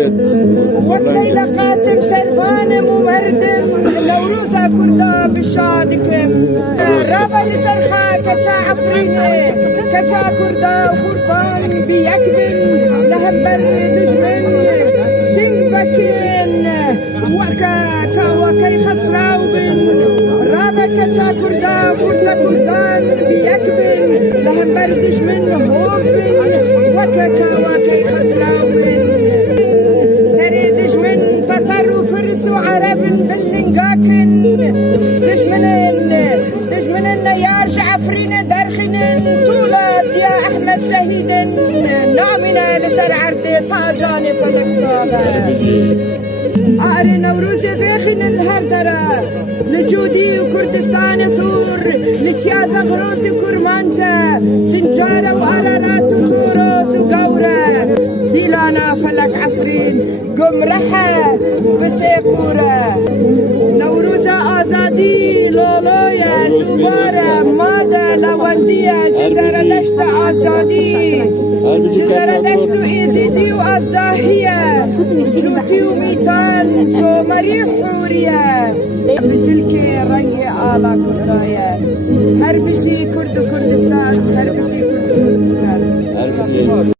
Evet. وكيل قاسم شرفان ممردم نوروزا كردا بالشادكم رابا لسرخا كتا عفريني كتا كردا وقربان بيكبن لهبر دجمن سنبكين وكي خسراو بن رابا كتا كردا كردان بيكبن لهبر دجمن هوفن وكي خسراو بن دشمن تطر وفرس وعرب باللنقاكن دشمن يارش عفرين درخن طولات يا احمد شهيد نامنا لسر عرض طاجان فلك صابة آري نوروز فيخن الهردرة لجودي وكردستان سور لتيازة غروس وكرمانجة سنجارة وقرارات وكوروس وقورة ديلانا فلك عفرين قمرحة بسيفورة نوروزة آزادي لولويا زبارة مادة لوندية جزارة دشت آزادي جزارة دشت إيزيدي وأزداهية جوتي وميتان سومري حورية بجلكي رنجي آلا كردايا هربشي كرد كردستان هربشي كرد كردستان